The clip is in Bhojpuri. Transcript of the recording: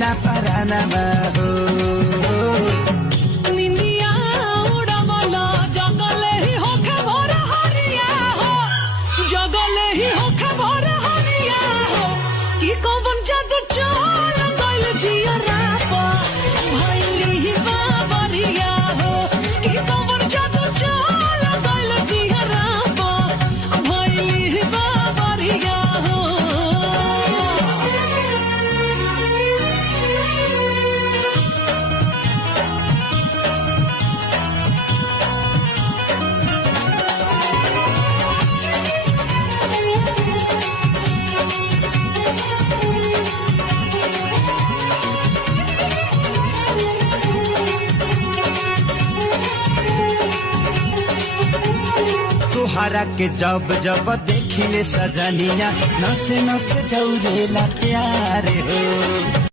जाला परानामा हो। निंदिया उड़ावला जगले ही होखे भोर हरिया हो, जगले ही होखे भोर हरिया हो। कि कौन जादू चल गइल जिया रापा भइली ही बाबरिया हो। कि कौन जादू चल गइल जिया रापा भइली ही बाबरिया हो। तोहरा के जब जब देखिले सजनिया नसे नसे दौड़ेला प्यार हो।